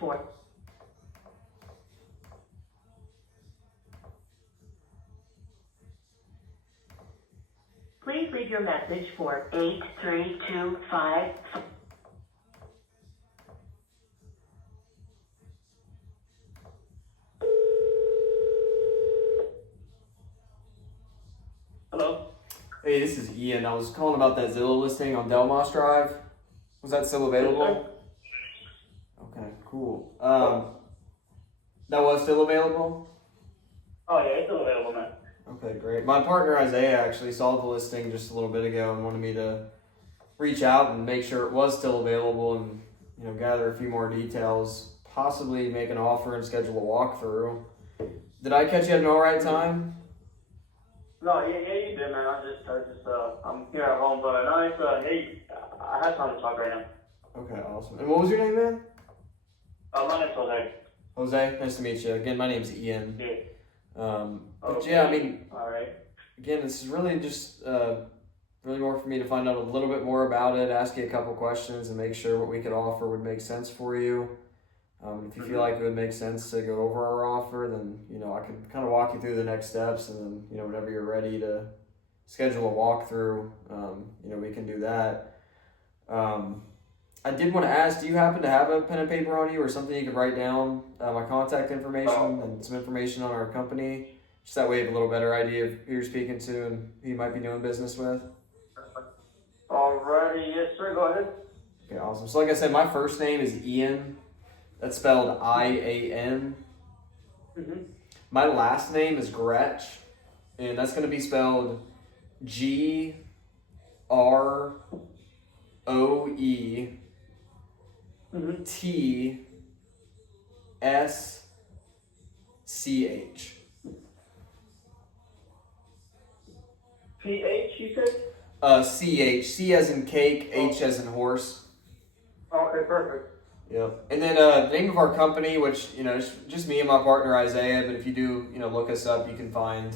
for. Please leave your message for 8325. Hello? Hey, this is Ian. I was calling about that Zillow listing on Delmas Drive. Was that still available? Okay, cool. That was still available? Oh, yeah, it's still available, man. Okay, great. My partner Isaiah actually saw the listing just a little bit ago and wanted me to reach out and make sure it was still available and, gather a few more details, possibly make an offer and schedule a walkthrough. Did I catch you at an alright time? No, yeah, you did, man. I'm here at home, but no, hey, I have time to talk right now. Okay, awesome. And what was your name, man? My name's Jose. Jose, nice to meet you. Again, my name's Ian. Yeah. But Okay. yeah, I mean, Alright. again, this is really just really more for me to find out a little bit more about it, ask you a couple questions, and make sure what we could offer would make sense for you. If you feel like it would make sense to go over our offer, then I could kind of walk you through the next steps, and then whenever you're ready to schedule a walkthrough, we can do that. I did want to ask, do you happen to have a pen and paper on you or something you could write down my contact information and some information on our company? Just that way you have a little better idea of who you're speaking to and who you might be doing business with. Alrighty, yes, sir, go ahead. Okay, awesome. So like I said, my first name is Ian. That's spelled I-A-N. Mm-hmm. My last name is Gretch, and that's going to be spelled G-R-O-E-T-S-C-H. P-H, you said? C-H. C as in cake, H as in horse. Okay, perfect. Yep. And then the name of our company, which, is just me and my partner Isaiah, but if you do, look us up, you can find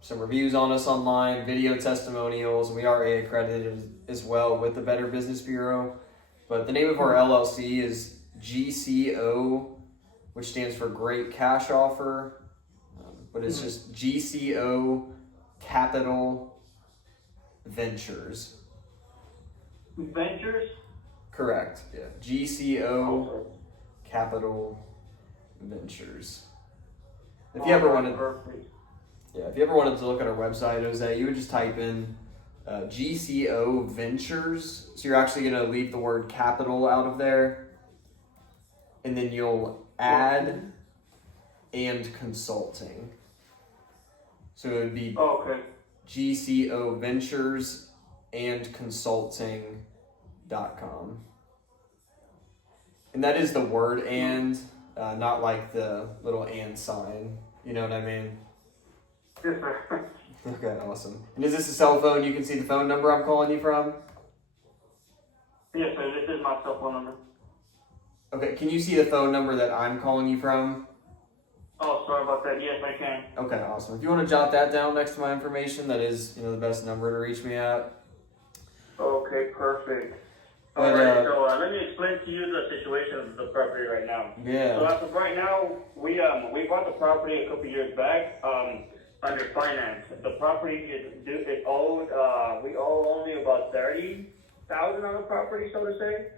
some reviews on us online, video testimonials. We are A accredited as well with the Better Business Bureau. But the name of our LLC is GCO, which stands for Great Cash Offer, but it's just GCO Capital Ventures. Ventures? Correct. Yeah. GCO Capital Ventures. If you ever wanted, if you ever wanted to look at our website, Jose, you would just type in GCO Ventures. So you're actually going to leave the word capital out of there, and then you'll add and consulting. So it would be GCO Ventures and Consulting.com. And that is the word and, not like the little and sign. You know what I mean? Yes, sir. Okay, awesome. And is this a cell phone? You can see the phone number I'm calling you from? Yes, sir, this is my cell phone number. Okay, can you see the phone number that I'm calling you from? Oh, sorry about that. Yes, I can. Okay, awesome. If you want to jot that down next to my information, that is, the best number to reach me at. Okay, perfect. But, Alright, so let me explain to you the situation of the property right now. Yeah. So as of right now, we bought the property a couple years back under finance. The property is owed. We owe only about $30,000 on the property, so to say.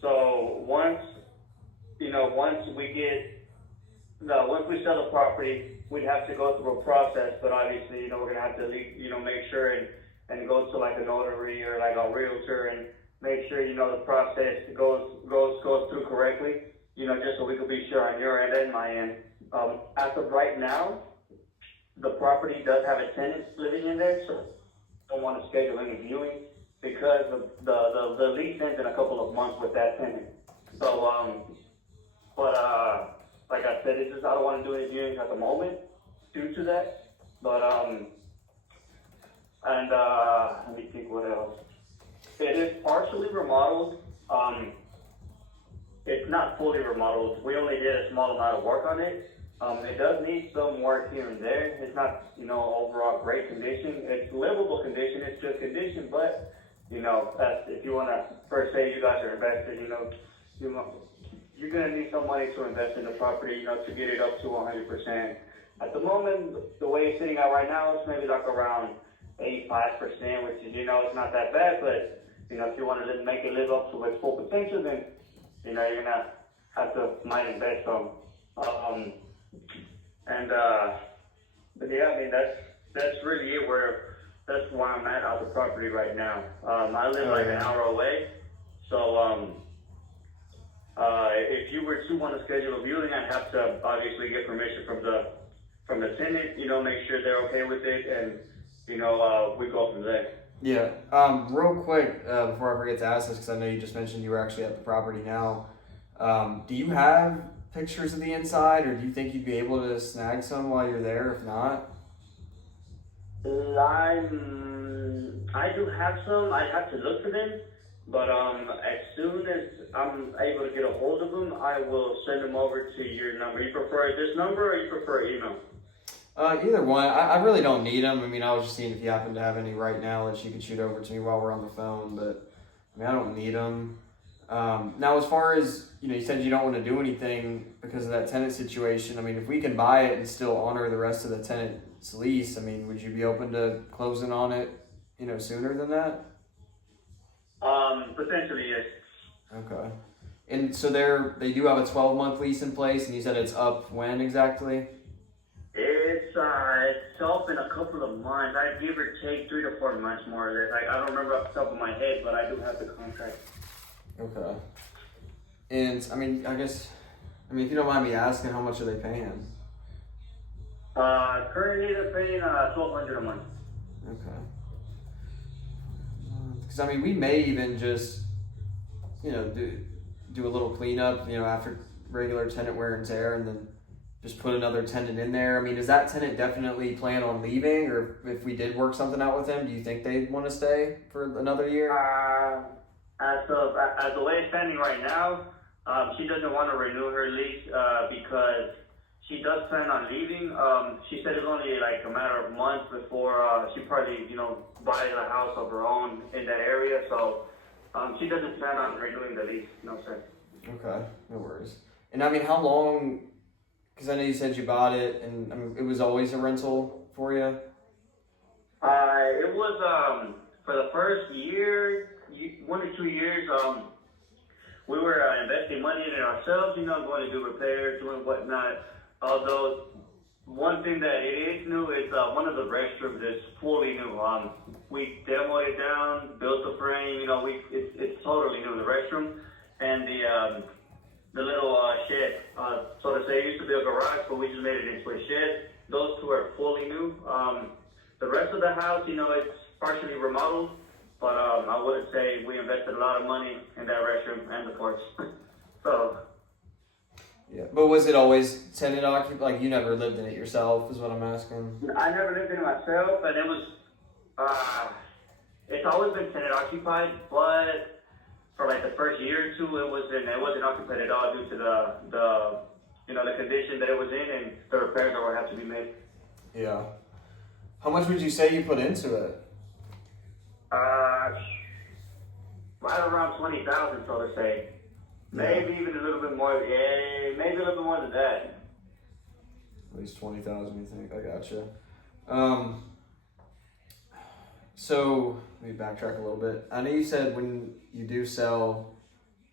So once we sell the property, we'd have to go through a process. But obviously, we're gonna have to make sure and go to like a notary or like a realtor and make sure the process goes through correctly. Just so we could be sure on your end and my end. As of right now, the property does have a tenant living in there, so I don't want to schedule any viewing because the lease ends in a couple of months with that tenant. So like I said, it's just I don't want to do any viewings at the moment due to that. But let me think what else. It is partially remodeled. It's not fully remodeled. We only did a small amount of work on it. It does need some work here and there. It's not, overall great condition. It's livable condition. It's good condition, but, that's, if you want to, per se, you guys are invested, you're gonna need some money to invest in the property, you know, to get it up to 100%. At the moment, the way it's sitting at right now, it's maybe like around 85%, which is, you know, it's not that bad, but, you know, if you want to make it live up to its full potential, then, you know, you're gonna have to might invest some. But yeah, I mean, that's really it that's where I'm at the property right now. I live like an hour away, so, if you were to want to schedule a viewing, I'd have to obviously get permission from the tenant, you know, make sure they're okay with it, and, you know, we go from there. Yeah. Real quick, before I forget to ask this, because I know you just mentioned you were actually at the property now. Do you have pictures of the inside, or do you think you'd be able to snag some while you're there? If not, I do have some. I have to look for them, but as soon as I'm able to get a hold of them, I will send them over to your number. You prefer this number, or you prefer email? either one. I really don't need them. I mean, I was just seeing if you happen to have any right now that you could shoot over to me while we're on the phone, but I mean, I don't need them. Now, as far as, you know, you said you don't want to do anything because of that tenant situation. I mean, if we can buy it and still honor the rest of the tenant's lease, I mean, would you be open to closing on it, you know, sooner than that? Potentially, yes. Okay. And so they do have a 12-month lease in place, and you said it's up when exactly? It's up in a couple of months. I give or take 3 to 4 months more or less. Like, I don't remember off the top of my head, but I do have the contract. Okay. And I mean, if you don't mind me asking, how much are they paying? Currently they're paying $1,200 a month. Okay. Because I mean, we may even just, you know, do a little cleanup, you know, after regular tenant wear and tear, and then just put another tenant in there. I mean, does that tenant definitely plan on leaving, or if we did work something out with them, do you think they'd want to stay for another year? As the way it's standing right now, she doesn't want to renew her lease because she does plan on leaving. She said it's only like a matter of months before she probably, you know, buys a house of her own in that area. So she doesn't plan on renewing the lease. No, sir. Okay, no worries. And I mean, how long? Because I know you said you bought it, and I mean, it was always a rental for you. It was for the first year, 1 to 2 years. We were investing money in it ourselves, you know, going to do repairs, doing whatnot. Although one thing that it is new is one of the restrooms is fully new. We demoed it down, built the frame, you know, it's totally new, the restroom, and the little shed, so to say. It used to be a garage, but we just made it into a shed. Those two are fully new. The rest of the house, you know, it's partially remodeled, but I wouldn't say we invested a lot of money in that restroom and the porch. So. Yeah, but was it always tenant occupied? Like, you never lived in it yourself, is what I'm asking. I never lived in it myself, and it was, it's always been tenant occupied, but for like the first year or two, it wasn't occupied at all due to the you know, the condition that it was in and the repairs that would have to be made. Yeah. How much would you say you put into it? Right around 20,000, so to say. Maybe even a little bit more. Yeah, maybe a little bit more than that. At least 20,000, you think? I gotcha. So let me backtrack a little bit. I know you said when you do sell,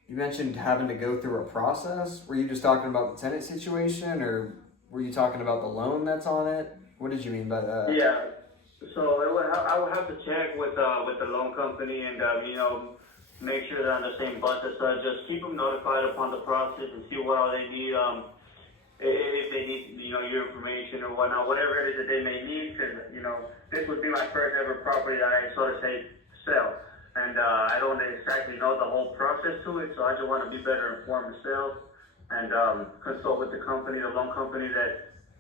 you mentioned having to go through a process. Were you just talking about the tenant situation, or were you talking about the loan that's on it? What did you mean by that? Yeah. So I would have to check with the loan company and you know, make sure they're on the same bus as us. Just keep them notified upon the process and see what all they need. If they need, you know, your information or whatnot, whatever it is that they may need, because, you know, this would be my first ever property that I sort of say sell. And I don't exactly know the whole process to it, so I just want to be better informed myself and consult with the company, the loan company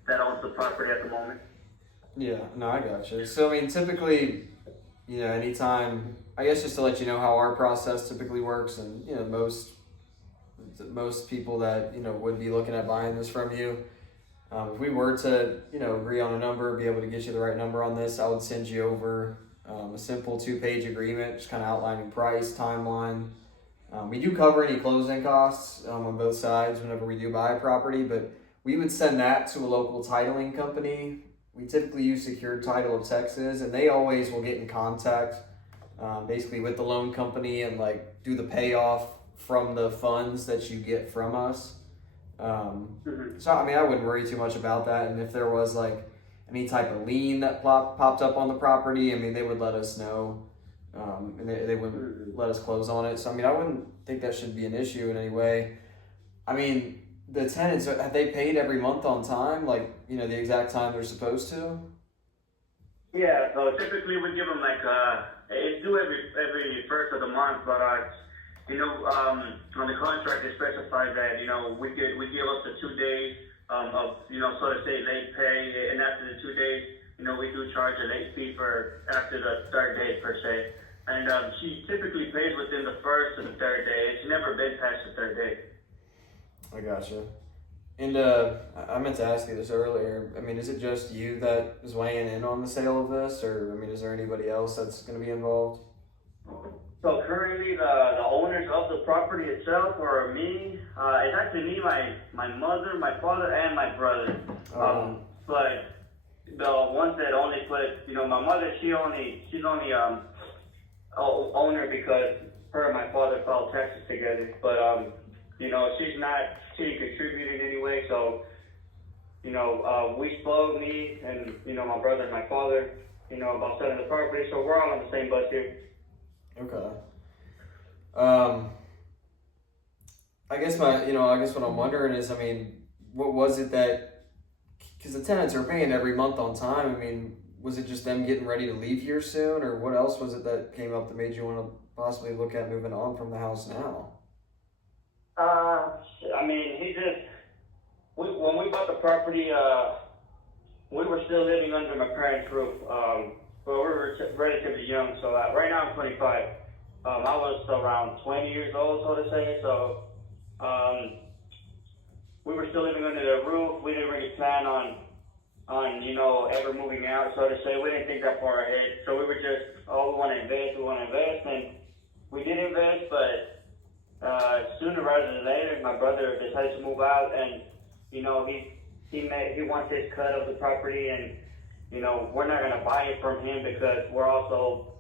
that owns the property at the moment. Yeah, no, I gotcha. So, I mean, typically, you know, anytime, I guess just to let you know how our process typically works, and, you know, most people that, you know, would be looking at buying this from you, if we were to, you know, agree on a number, be able to get you the right number on this, I would send you over a simple 2-page agreement, just kind of outlining price, timeline, We do cover any closing costs on both sides whenever we do buy a property, but we would send that to a local titling company. We typically use Secured Title of Texas, and they always will get in contact basically with the loan company and like do the payoff from the funds that you get from us. So I mean, I wouldn't worry too much about that. And if there was like any type of lien that popped up on the property, I mean, they would let us know, and they wouldn't let us close on it. So I mean, I wouldn't think that should be an issue in any way. I mean, the tenants, have they paid every month on time, like, you know, the exact time they're supposed to? Yeah, so typically we give them like, it's due every first of the month, but, on the contract it specifies that, we give up to 2 days, of, so to say, late pay, and after the 2 days, we do charge a late fee for after the third day per se. And, she typically pays within the first and the third day. It's never been past the third day. I gotcha. And I meant to ask you this earlier. I mean, is it just you that is weighing in on the sale of this, or I mean, is there anybody else that's going to be involved? So currently, the owners of the property itself are me. It's actually me, my mother, my father, and my brother. But the ones that only put, my mother, she's only owner because her and my father filed taxes together. But she's not contributing anyway. So we spoke, me and my brother and my father, about selling the property. So we're all on the same bus here. Okay. I guess what I'm wondering is, I mean, what was it that, because the tenants are paying every month on time, I mean, was it just them getting ready to leave here soon, or what else was it that came up that made you want to possibly look at moving on from the house now? I mean, when we bought the property, we were still living under my parents' roof. But we were relatively young, so right now I'm 25. I was around 20 years old, so to say. So we were still living under their roof. We didn't really plan on ever moving out, so to say. We didn't think that far ahead. So we were just, we want to invest, and we did invest. But sooner rather than later, my brother decided to move out, and he wants his cut of the property, and we're not gonna buy it from him because we're also,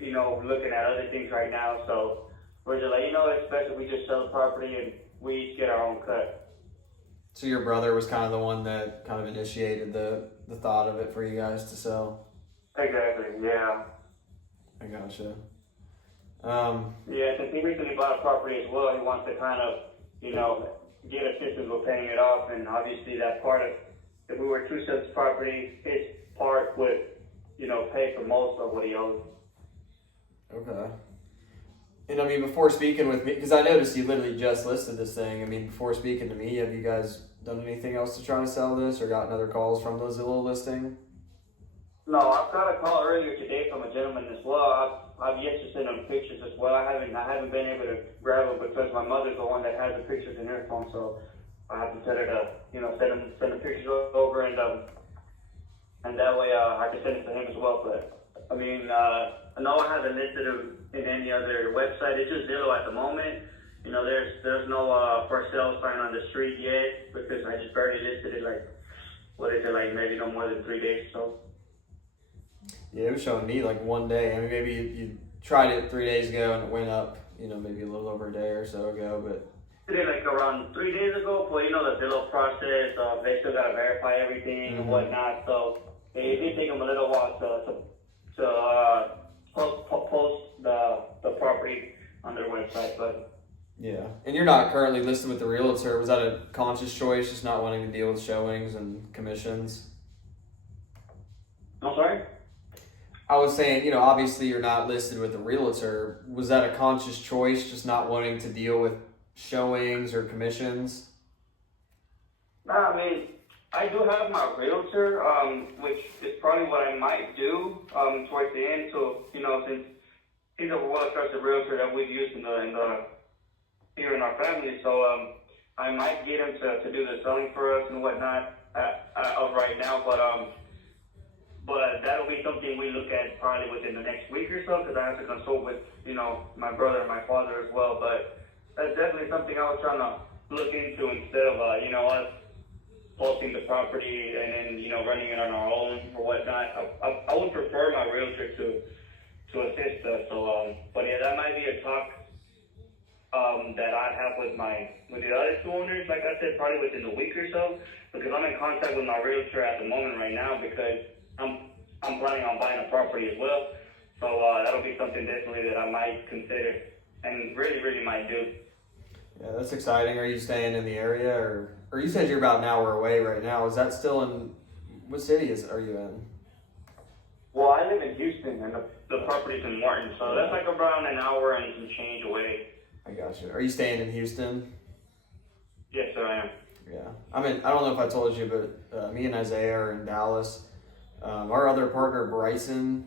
looking at other things right now. So we're just like, it's best if we just sell the property and we each get our own cut. So your brother was kind of the one that kind of initiated the thought of it for you guys to sell? Exactly, yeah. I gotcha. Yeah, since he recently bought a property as well, he wants to kind of, get assistance with paying it off, and obviously that part of, if we were to sell this property, his part would, pay for most of what he owes. Okay. And I mean, before speaking with me, because I noticed you literally just listed this thing, I mean, before speaking to me, have you guys done anything else to try to sell this, or gotten other calls from the Zillow listing? No, I've got a call earlier today from a gentleman as well. I've yet to send him pictures as well. I haven't been able to grab them because my mother's the one that has the pictures in her phone, so I have to tell her to, send the pictures over, and that way I can send it to him as well. But I mean, no, I haven't listed them in any other website. It's just Zillow at the moment. There's no for sale sign on the street yet because I just barely listed it. Like maybe no more than 3 days or so. Yeah, it was showing me like 1 day. I mean, maybe you tried it 3 days ago and it went up, maybe a little over a day or so ago, but. Today, like around 3 days ago, but the Zillow process, they still gotta verify everything and whatnot, so it did take them a little while to post the property on their website, but. Yeah, and you're not currently listed with the realtor. Was that a conscious choice, just not wanting to deal with showings and commissions? I'm sorry? I was saying, obviously you're not listed with a realtor. Was that a conscious choice, just not wanting to deal with showings or commissions? I mean, I do have my realtor, which is probably what I might do towards the end. So, since he's a well-trusted realtor that we've used here in our family, so I might get him to do the selling for us and whatnot of right now. but that'll be something we look at probably within the next week or so, because I have to consult with, my brother and my father as well. But that's definitely something I was trying to look into instead of, us posting the property and then, running it on our own or whatnot. I would prefer my realtor to assist us. So, but yeah, that might be a talk that I have with the other two owners, like I said, probably within a week or so, because I'm in contact with my realtor at the moment right now, because I'm planning on buying a property as well. So that'll be something definitely that I might consider and really, really might do. Yeah, that's exciting. Are you staying in the area, or you said you're about an hour away right now? Is that still in, what city are you in? Well, I live in Houston, and the property's in Martin, so that's like around an hour and some change away. I got you. Are you staying in Houston? Yes, sir, I am. Yeah. I don't know if I told you, but me and Isaiah are in Dallas. Our other partner, Bryson,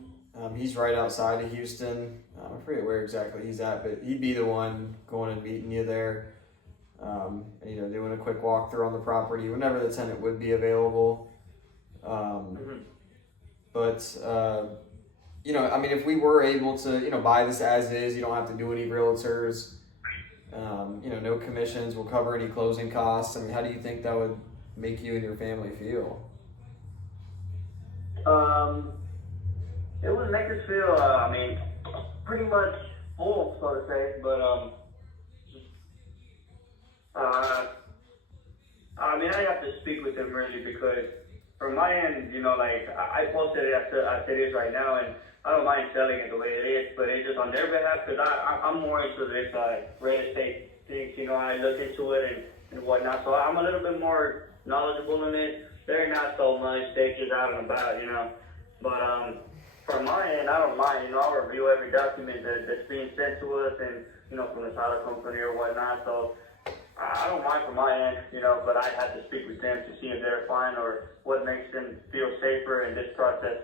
he's right outside of Houston. I forget where exactly he's at, but he'd be the one going and meeting you there. And, doing a quick walkthrough on the property whenever the tenant would be available. But, if we were able to, buy this as is, you don't have to do any realtors. No commissions, will cover any closing costs. How do you think that would make you and your family feel? It would make us feel, pretty much full, so to say, but, I have to speak with them really, because from my end, I posted it as it is right now, and I don't mind selling it the way it is, but it's just on their behalf, because I'm more into this real estate things, I look into it and whatnot, so I'm a little bit more knowledgeable in it. They're not so much, they're just out and about, but from my end, I don't mind, I'll review every document that's being sent to us, and, from the title company or whatnot, so I don't mind from my end, but I have to speak with them to see if they're fine or what makes them feel safer in this process.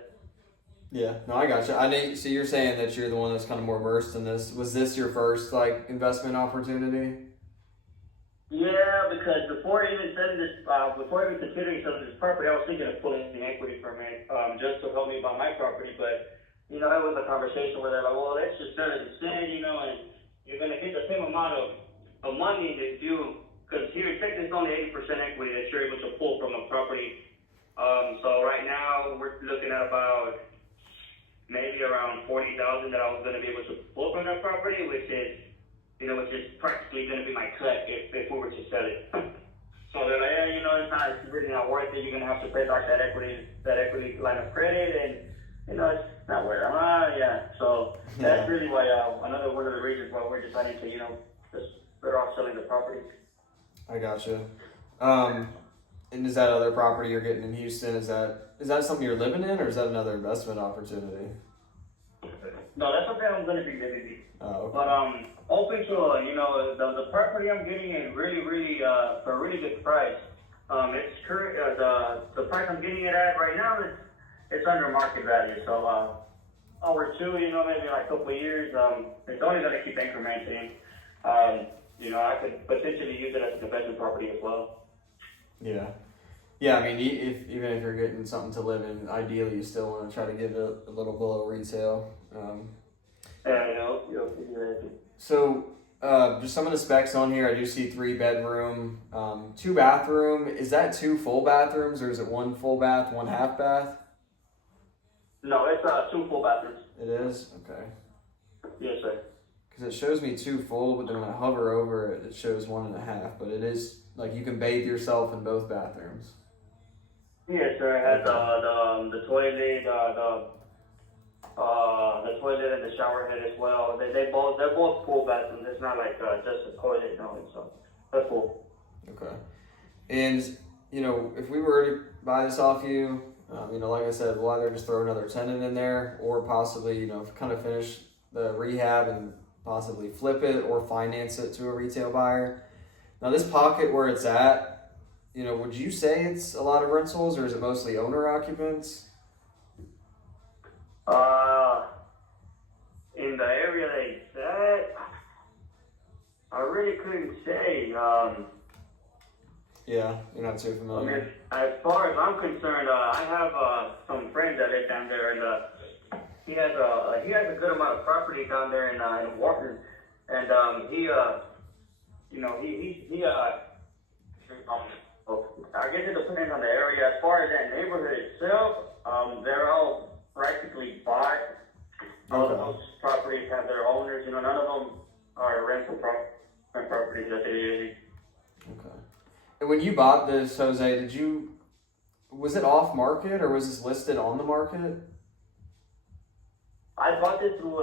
Yeah, no, I got you. So you're saying that you're the one that's kind of more versed in this. Was this your first investment opportunity? Yeah, because before even considering selling this property, I was thinking of pulling the equity from it, just to help me buy my property. But that was a conversation where they're like, well, let's just sell it instead, and you're gonna get the same amount of money that because here in Texas, it's only 80% equity that you're able to pull from a property. So right now we're looking at about maybe around 40,000 that I was going to be able to pull from that property, which is practically going to be my cut if we were to sell it. So they're like, it's really not worth it. You're going to have to pay back that equity line of credit, and it's not worth it. So that's really why another one of the reasons why we're deciding to just better off selling the property. I gotcha. And is that other property you're getting in Houston, is that something you're living in, or is that another investment opportunity? No, that's something I'm going to be living in. Oh, okay. But open to the property I'm getting in really, really for a really good price. It's current the price I'm getting it at right now it's under market value. So over maybe like a couple of years, it's only going to keep incrementing. I could potentially use it as an investment property as well. Yeah. Yeah, even if you're getting something to live in, ideally you still want to try to get it a little below retail. So, just some of the specs on here, I do see 3-bedroom, 2-bathroom. Is that 2 full bathrooms, or is it 1 full bath, 1 half bath? No, it's 2 full bathrooms. It is? Okay. Yes, sir. Because it shows me 2 full, but then when I hover over it, it shows 1.5. But it is, you can bathe yourself in both bathrooms. Yes, sir. It has the toilet, the toilet and the shower head as well. They're both full bathrooms. It's not like just a toilet, no. So they're full. Okay. And if we were to buy this off you, like I said, we'll either just throw another tenant in there, or possibly kind of finish the rehab and possibly flip it or finance it to a retail buyer. Now, this pocket where it's at, would you say it's a lot of rentals, or is it mostly owner occupants? In the area that it's at, I really couldn't say. Yeah, you're not too I mean, familiar. as far as I'm concerned, I have some friends that live down there, and he has a good amount of property down there in Wharton, and I guess it depends on the area. As far as that neighborhood itself, they're all practically bought. All of Okay. those properties have their owners. None of them are rent properties that they're using. Okay. And when you bought this, Jose, was it off market or was this listed on the market? I bought this through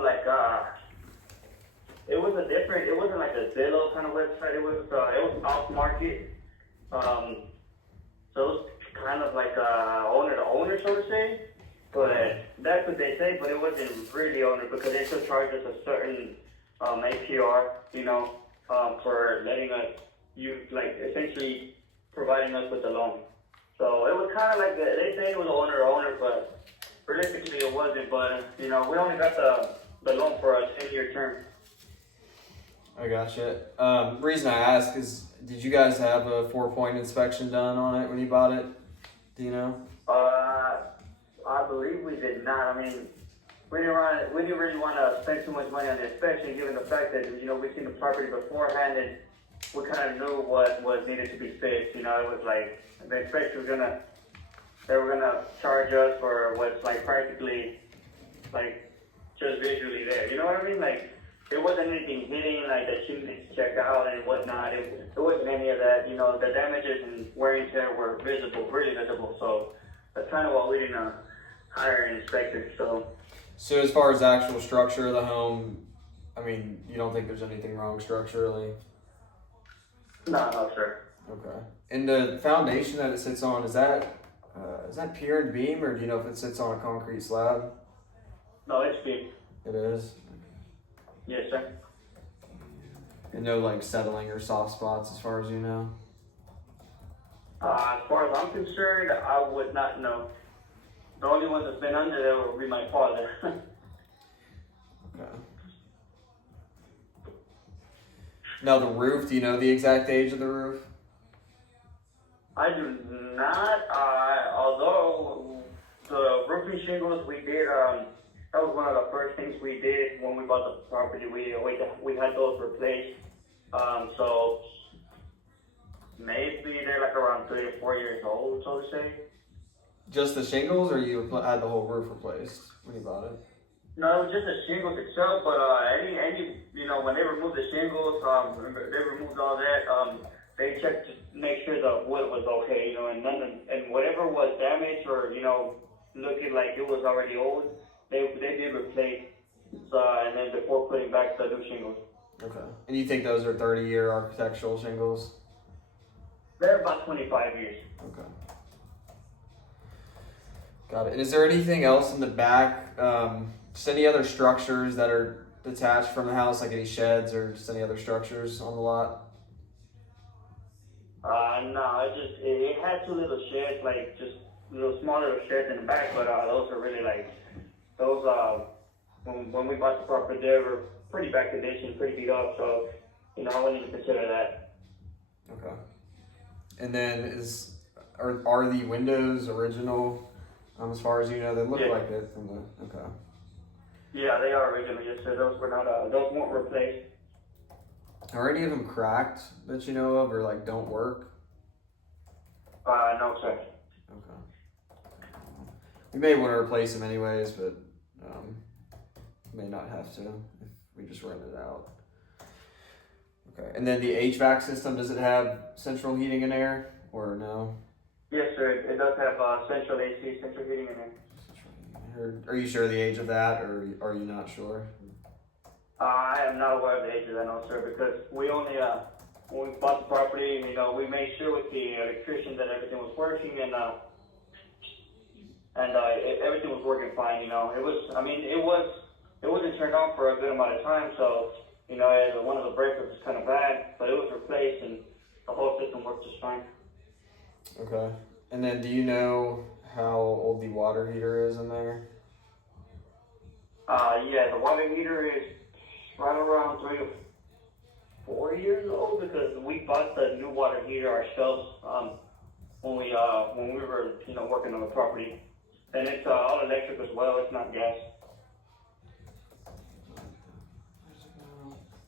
it wasn't like a Zillow kind of website. It was off market. So it was kind of like owner to owner, so to say. But that's what they say. But it wasn't really owner because they still charge us a certain APR, for letting us essentially providing us with the loan. So it was kind of like they say it was owner to owner, but realistically it wasn't. But we only got the loan for a 10-year term. I gotcha. Reason I ask is, did you guys have a 4-point inspection done on it when you bought it? Do you know? I believe we did not. I mean, we didn't really want to spend too much money on the inspection, given the fact that we've seen the property beforehand and we kind of knew what was needed to be fixed. It was like the inspector they were gonna charge us for what's like practically like just visually there. You know what I mean? Like it wasn't anything hitting like that shouldn't be checked out and whatnot. It wasn't any of that. The damages and wear and tear were visible, really visible. So that's kind of why we didn't hire an inspector. So as far as the actual structure of the home, I mean, you don't think there's anything wrong structurally? No, sir. Okay. And the foundation that it sits on, is that pier and beam, or do you know if it sits on a concrete slab? No, it's big. It is. Yes, sir. And no like settling or soft spots as far as you know? As far as I'm concerned, I would not know. The only one that's been under there would be my father. Okay. Now the roof, do you know the exact age of the roof? I do not, although the roofing shingles we did, that was one of the first things we did when we bought the property. We had those replaced. So maybe they're like around 3 or 4 years old, so to say. Just the shingles, or you had the whole roof replaced when you bought it? No, it was just the shingles itself, but when they removed the shingles, they removed all that, they checked to make sure the wood was okay, and whatever was damaged or, looking like it was already old, they did replace, and then before putting back the new shingles. Okay. And you think those are 30-year architectural shingles? They're about 25 years. Okay. Got it. And is there anything else in the back? Just any other structures that are detached from the house, like any sheds or just any other structures on the lot? No, it had 2 little sheds, like just little smaller sheds in the back, but those are really those, when we bought the property, they were pretty bad condition, pretty beat up, so, I wouldn't even consider that. Okay. And then are the windows original, as far as you know? They look like it from the, okay. Yeah, they are original, yes sir. Those weren't replaced. Are any of them cracked that you know of, or don't work? No sir. Okay. We may want to replace them anyways, but may not have to if we just rent it out. Okay. And then the HVAC system, does it have central heating and air, or no? Yes sir, it does have central AC, central heating in there. Are you sure of the age of that, or are you not sure? I am not aware of the age of that, no sir, because we only, when we bought the property, we made sure with the electrician that everything was working and everything was working fine, it wasn't turned on for a good amount of time, so, one of the breakers was kind of bad, but it was replaced and the whole system worked just fine. Okay. And then do you know how old the water heater is in there? Yeah, the water heater is right around 4 years old because we bought the new water heater ourselves when we were working on the property, and it's all electric as well. It's not gas.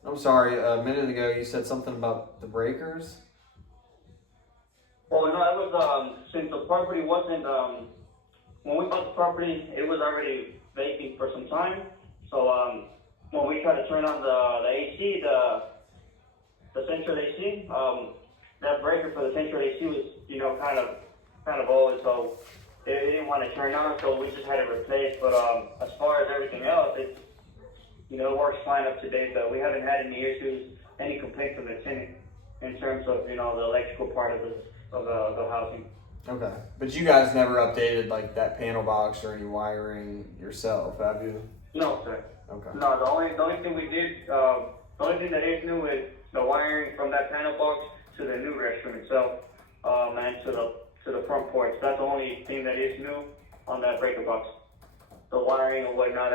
I'm sorry, a minute ago you said something about the breakers? Well, no, it was since the property wasn't when we bought the property, it was already vacant for some time. So when we tried to turn on the AC, the central AC, that breaker for the central AC was kind of old, so it didn't want to turn on, so we just had it replaced. But as far as everything else, it works fine up to date. But we haven't had any issues, any complaints from the tenant in terms of the electrical part of the housing. Okay, but you guys never updated like that panel box or any wiring yourself, have you? No, sir. Okay. No, the only thing we did, the only thing that is new is the wiring from that panel box to the new restroom itself, and to the front porch. That's the only thing that is new on that breaker box. The wiring and whatnot,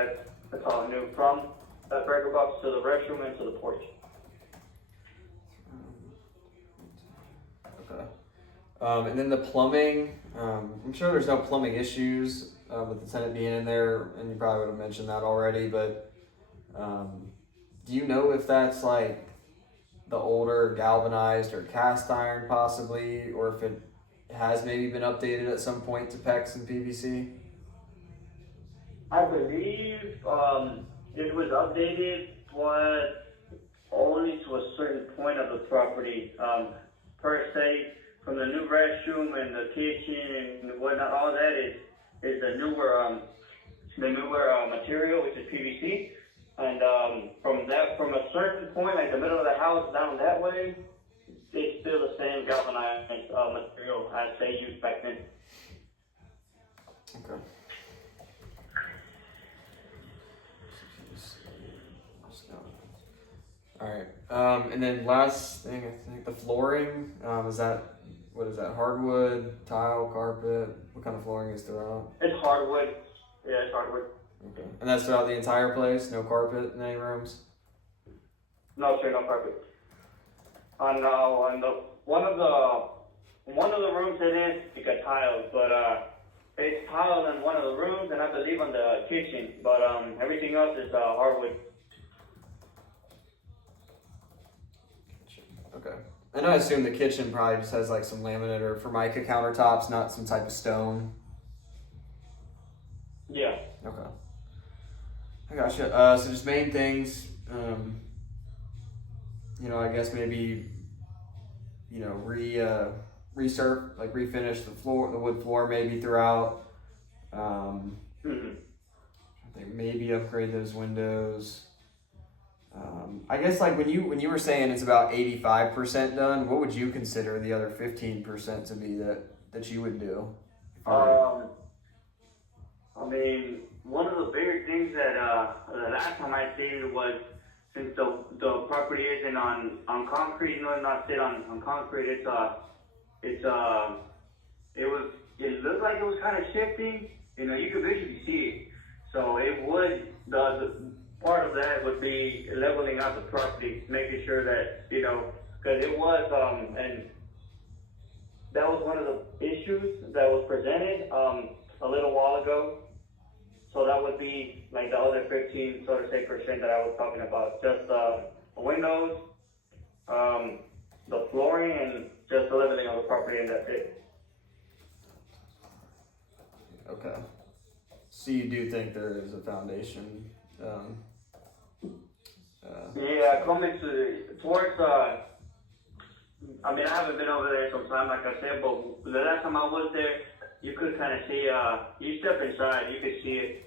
that's all new from that breaker box to the restroom and to the porch. Okay. And then the plumbing, I'm sure there's no plumbing issues with the tenant being in there, and you probably would have mentioned that already, but do you know if that's like the older galvanized or cast iron possibly, or if it has maybe been updated at some point to PEX and PVC? I believe it was updated, but only to a certain point of the property. Per se, from the new restroom and the kitchen and whatnot, all that is the newer material, which is PVC. And from a certain point, like the middle of the house down that way, it's still the same galvanized material as they used back then. Okay. All right. And then last thing, I think the flooring. What is that? Hardwood, tile, carpet? What kind of flooring is throughout? It's hardwood. Yeah, it's hardwood. Okay. And that's throughout the entire place? No carpet in any rooms? No, sir, no carpet. On one of the rooms it is like tiles, but it's tiled in one of the rooms, and I believe on the kitchen. But everything else is hardwood. Okay. And I assume the kitchen probably just has like some laminate or formica countertops, not some type of stone. Yeah. Okay. I gotcha. So just main things, I guess maybe, refinish the floor, the wood floor maybe throughout. I think maybe upgrade those windows. I guess like when you were saying it's about 85% done, what would you consider the other 15% to be that you would do? I mean, one of the bigger things that the last time I seen was, since the property isn't on concrete, not sit on concrete. It looked like it was kind of shifting. You could visually see it. So it would the part of that would be leveling out the property, making sure that because it was and that was one of the issues that was presented a little while ago. So that would be like the other 15, so to say, percent that I was talking about. Just the windows, the flooring, and just the leveling of the property, and that's it. Okay. So you do think there is a foundation? Yeah, coming towards. I mean, I haven't been over there in some time, like I said, but the last time I was there, you could kind of see. You step inside, you could see it.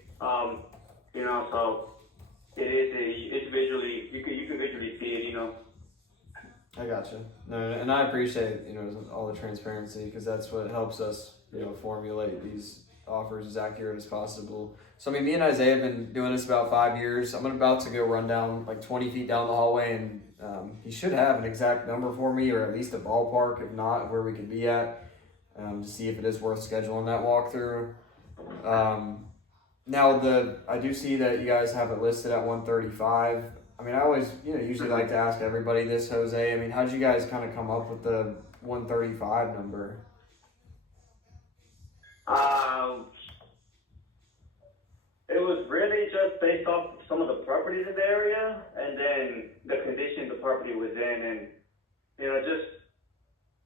So it is. It's visually. You could visually see it. I gotcha. No, and I appreciate all the transparency, because that's what helps us formulate these offers as accurate as possible. So I mean, me and Isaiah have been doing this about 5 years. I'm about to go run down like 20 feet down the hallway, and he should have an exact number for me, or at least a ballpark, if not where we could be at, to see if it is worth scheduling that walkthrough. Now I do see that you guys have it listed at 135. I mean, I always, usually like to ask everybody this, Jose. I mean, how'd you guys kind of come up with the 135 number? It was really just based off some of the properties in the area, and then the condition the property was in, and just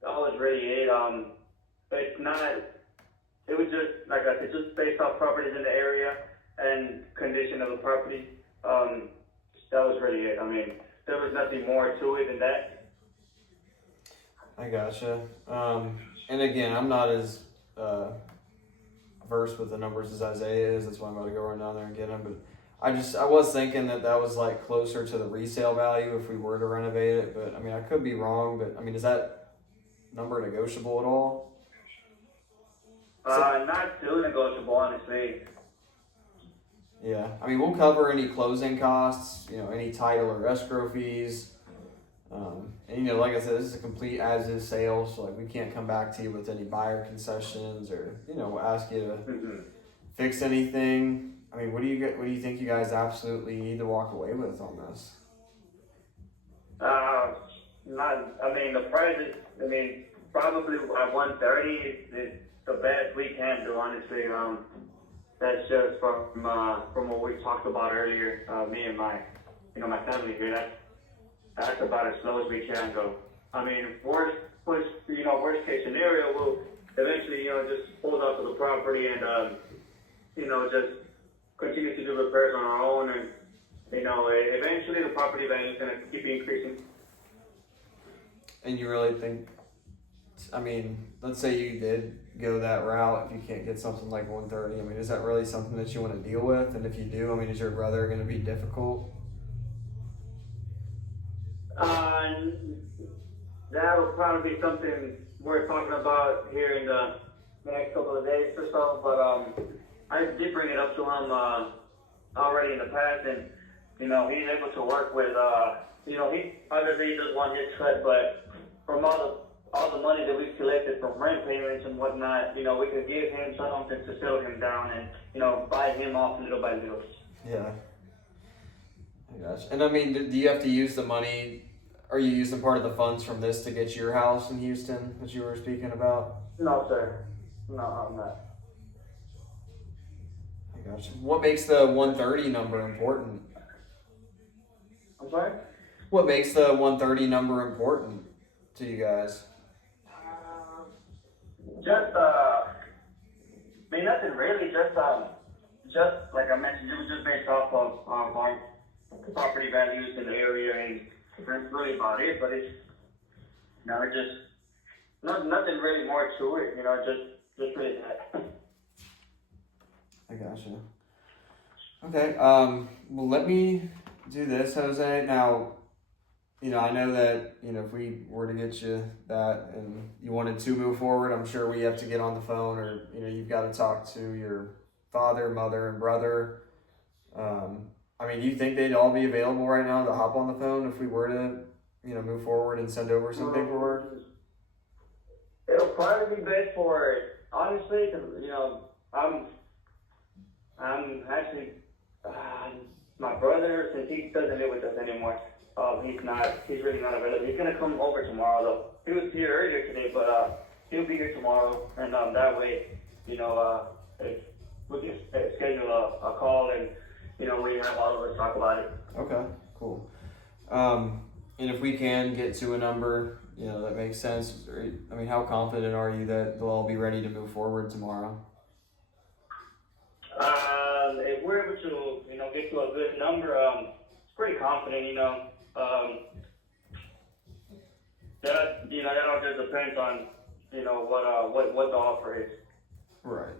that was really it. It's not. It was just like I said, just based off properties in the area and condition of the property. That was really it. I mean, there was nothing more to it than that. I gotcha. And again, I'm not as versed with the numbers as Isaiah is. That's why I'm about to go run down there and get him. But I was thinking that was like closer to the resale value if we were to renovate it. But I mean, I could be wrong. But I mean, is that number negotiable at all? Not too negotiable, honestly. Yeah, I mean, we'll cover any closing costs, any title or escrow fees. And like I said, this is a complete as-is sale, so like we can't come back to you with any buyer concessions or we'll ask you to fix anything. I mean, what do you think you guys absolutely need to walk away with on this? The price is, probably at 130 is the best we can do, honestly. That's just from what we talked about earlier, me and my family here. That's about as low as we can go. I mean, worst case scenario, we'll eventually, just hold on to the property and, just continue to do repairs on our own, and, eventually the property value is going to keep increasing. And you really think, I mean, let's say you did go that route, if you can't get something like 130, I mean, is that really something that you want to deal with? And if you do, I mean, is your brother going to be difficult? That will probably be something we're talking about here in the next couple of days or so, but I did bring it up to him already in the past, and he's able to work with he obviously does want his cut, but from all the money that we've collected from rent payments and whatnot, we could give him something to settle him down and buy him off little by little. Yeah. I gotcha. And I mean, do you have to use the money? Are you using part of the funds from this to get your house in Houston that you were speaking about? No, sir. No, I'm not. I gotcha. What makes the 130 number important? I'm sorry? What makes the 130 number important to you guys? Nothing really. Just like I mentioned, it was just based off of our property values in the area, and that's really about it. But it's nothing really more to it. Just really that. I gotcha. Okay. Well, let me do this, Jose. Now, I know that, if we were to get you that and you wanted to move forward, I'm sure we have to get on the phone, or, you've got to talk to your father, mother, and brother. Do you think they'd all be available right now to hop on the phone if we were to, move forward and send over some paperwork? It'll probably be best for it, honestly, because, I'm actually, my brother, since he doesn't live with us anymore, he's really not available. He's gonna come over tomorrow though. He was here earlier today, but he'll be here tomorrow, and that way, if we can schedule a call, and we have all of us talk about it. Okay, cool. And if we can get to a number, that makes sense. How confident are you that they'll all be ready to move forward tomorrow? If we're able to, get to a good number, it's pretty confident, that all just depends on, what the offer is. Right.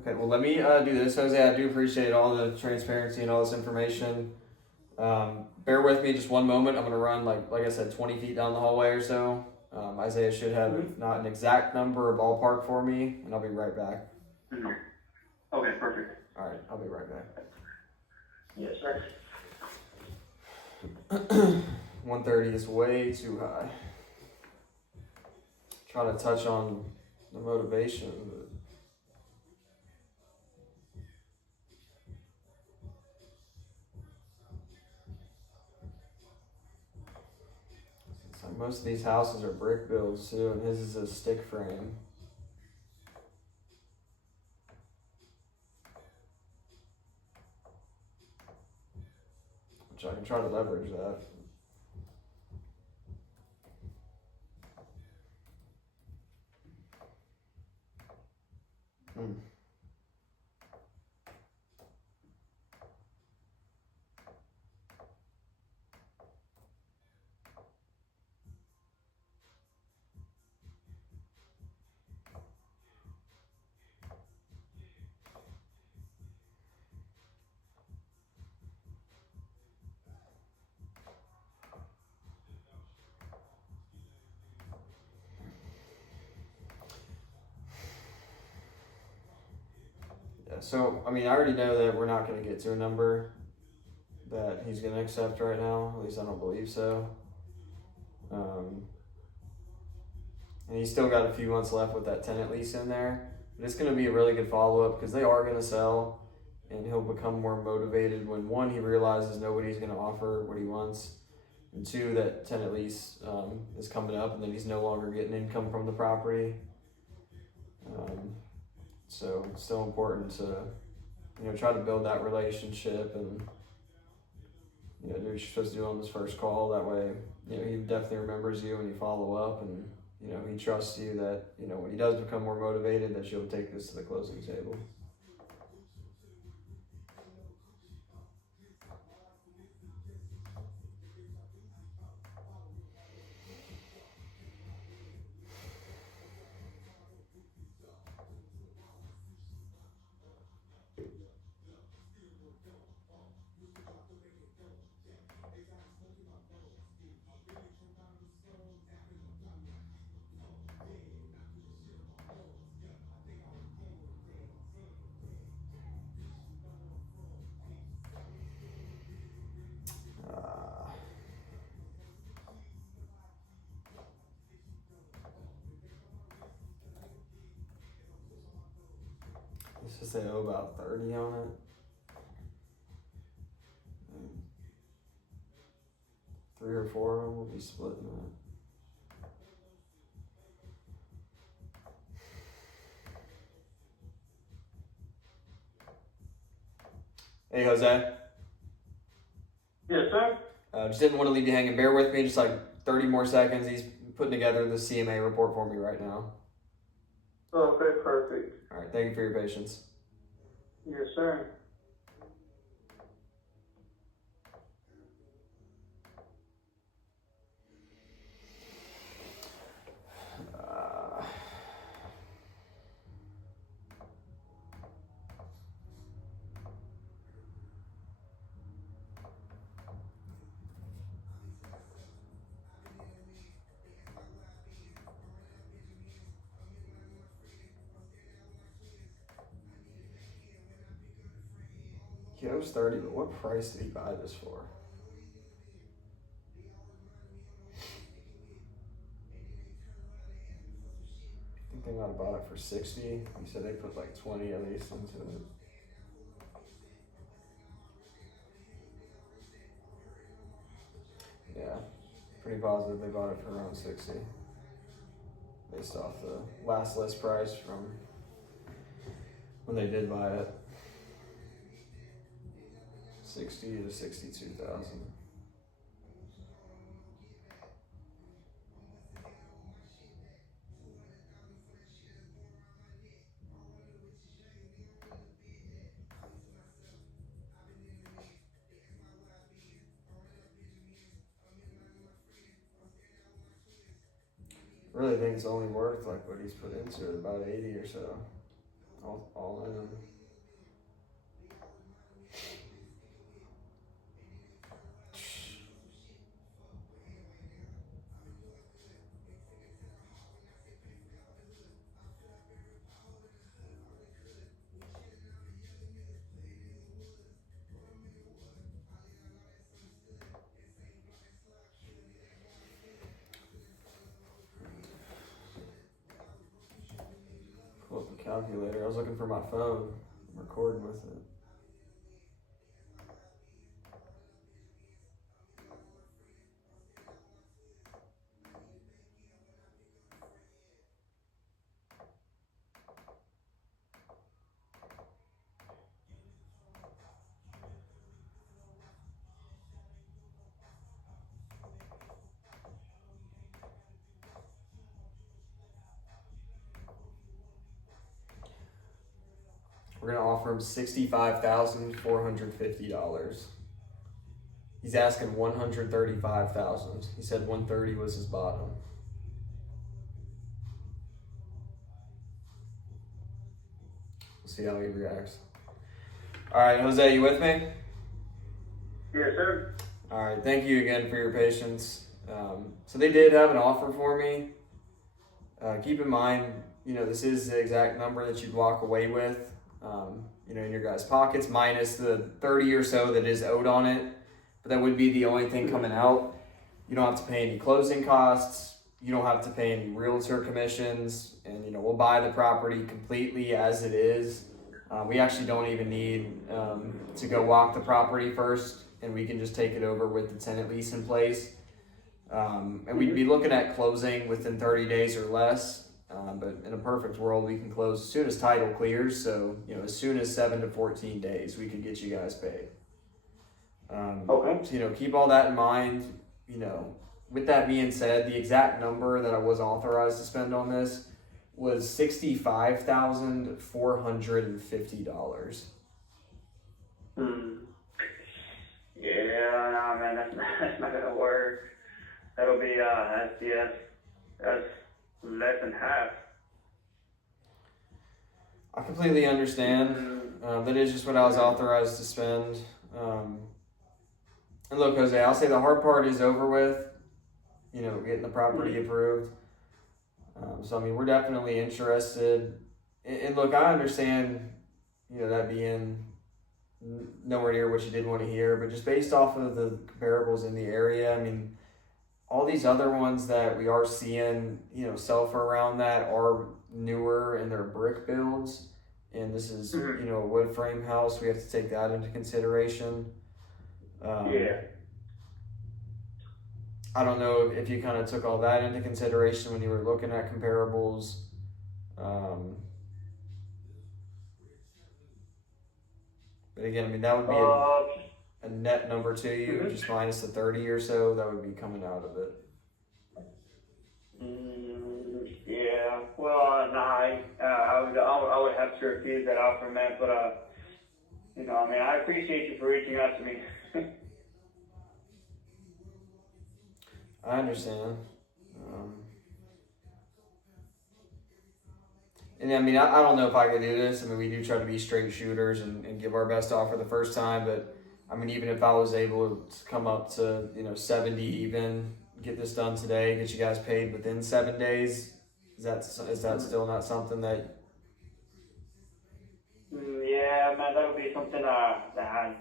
Okay, well, let me do this, Jose. I do appreciate all the transparency and all this information. Bear with me just one moment. I'm going to run, like I said, 20 feet down the hallway or so. Isaiah should have, if not an exact number or ballpark for me, and I'll be right back. Mm-hmm. Okay, perfect. All right, I'll be right back. Yes, sir. 130 is way too high. Trying to touch on the motivation, but most of these houses are brick builds too, and his is a stick frame. Which I can try to leverage that. Hmm. Yeah, so I mean, I already know that we're not going to get to a number that he's going to accept right now. At least I don't believe so. And he's still got a few months left with that tenant lease in there. But it's going to be a really good follow up because they are going to sell, and he'll become more motivated when one, he realizes nobody's going to offer what he wants, and two, that tenant lease is coming up, and then he's no longer getting income from the property. So it's still important to, try to build that relationship and, do what you're supposed to do on this first call. That way, he definitely remembers you when you follow up, and, he trusts you that, when he does become more motivated, that you'll take this to the closing table. Uh, let's just say about 30 on it. 3 or 4 of them will be splitting it. Hey, Jose. Yes, sir. Just didn't want to leave you hanging. Bear with me, just like 30 more seconds. He's putting together the CMA report for me right now. Okay, perfect. All right, thank you for your patience. Yes, sir. He owes 30, but what price did he buy this for? I think they might have bought it for 60. He said they put like 20 at least into it. Yeah, pretty positive they bought it for around 60. Based off the last list price from when they did buy it. 60 to 62,000. I really think it's only worth like what he's put into it, about 80 or so. All in. Pull up the calculator. I was looking for my phone. I'm recording with it. We're gonna offer him $65,450. He's asking $135,000. He said 130 was his bottom. We'll see how he reacts. All right, Jose, you with me? Yes, sir. All right, thank you again for your patience. So they did have an offer for me. Keep in mind, this is the exact number that you'd walk away with, in your guys' pockets, minus the 30 or so that is owed on it. But that would be the only thing coming out. You don't have to pay any closing costs. You don't have to pay any realtor commissions. And, we'll buy the property completely as it is. We actually don't even need to go walk the property first, and we can just take it over with the tenant lease in place. And we'd be looking at closing within 30 days or less. But in a perfect world, we can close as soon as title clears. So, as soon as 7 to 14 days, we could get you guys paid. Okay. So, keep all that in mind. With that being said, the exact number that I was authorized to spend on this was $65,450. Yeah, no, man, that's not gonna work. That'll be that's less than half. I completely understand. That is just what I was authorized to spend. And look, Jose, I'll say the hard part is over with. Getting the property approved. So we're definitely interested. And look, I understand, that being nowhere near what you did want to hear, but just based off of the comparables in the area, all these other ones that we are seeing, sell for around that are newer and they're brick builds. And this is, a wood frame house. We have to take that into consideration. Yeah. I don't know if you kind of took all that into consideration when you were looking at comparables. But again, that would be a net number to you, just minus the 30 or so that would be coming out of it. Yeah. Well, I would have to refuse that offer, man. But I appreciate you for reaching out to me. I understand. And I don't know if I could do this. We do try to be straight shooters and give our best offer the first time. But even if I was able to come up to 70 even, get this done today, get you guys paid within 7 days, is that still not something that? Yeah, man, that would be something. Even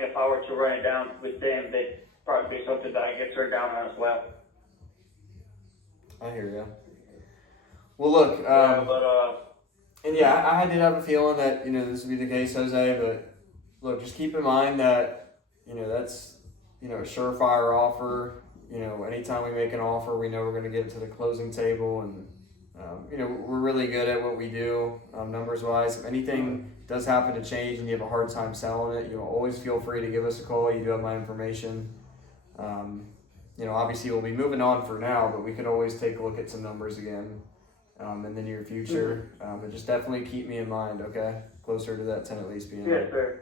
if I were to run it down with them, that'd probably be something that I get turned down on as well. I hear you. Well, look. And yeah, I did have a feeling that this would be the case, Jose. But look, just keep in mind that that's a surefire offer. Anytime we make an offer, we know we're going to get it to the closing table, and we're really good at what we do, numbers wise. If anything does happen to change and you have a hard time selling it, always feel free to give us a call. You do have my information. Obviously we'll be moving on for now, but we could always take a look at some numbers again in the near future. But just definitely keep me in mind, okay? Closer to that tenant lease being. Yes, sir.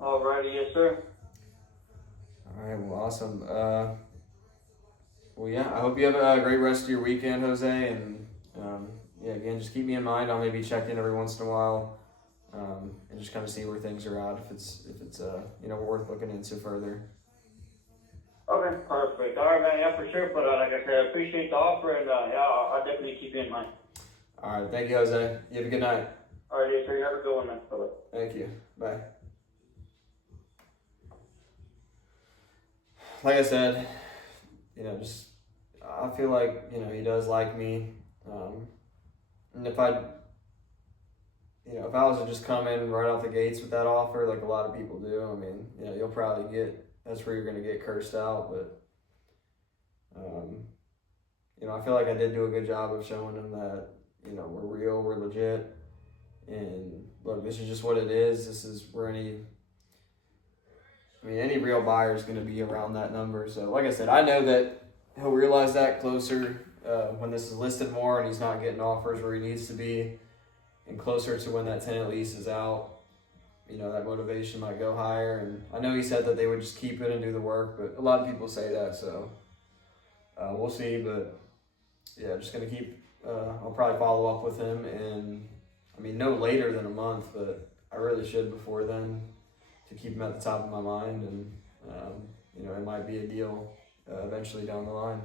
Alrighty, yes, sir. All right, well, awesome. Well, yeah, I hope you have a great rest of your weekend, Jose. And again, just keep me in mind. I'll maybe check in every once in a while and just kind of see where things are at, if it's worth looking into further. Okay, perfect. All right, man. Yeah, for sure. But like I said, I appreciate the offer, and I'll definitely keep you in mind. All right, thank you, Jose. You have a good night. All right, yes, sir. You have a good one, man. Bye-bye. Thank you. Bye. Like I said, I feel like he does like me, and if I was to just come in right off the gates with that offer, like a lot of people do, you'll probably that's where you're going to get cursed out. But I feel like I did do a good job of showing them that we're real, we're legit, and look, this is just what it is. This is where any real buyer is going to be around that number. So like I said, I know that he'll realize that closer when this is listed more and he's not getting offers where he needs to be. and closer to when that tenant lease is out, you know, that motivation might go higher. And I know he said that they would just keep it and do the work, but a lot of people say that, so we'll see. But yeah, just gonna keep. I'll probably follow up with him, and I mean, no later than a month, but I really should before then to keep him at the top of my mind. And you know, it might be a deal eventually down the line.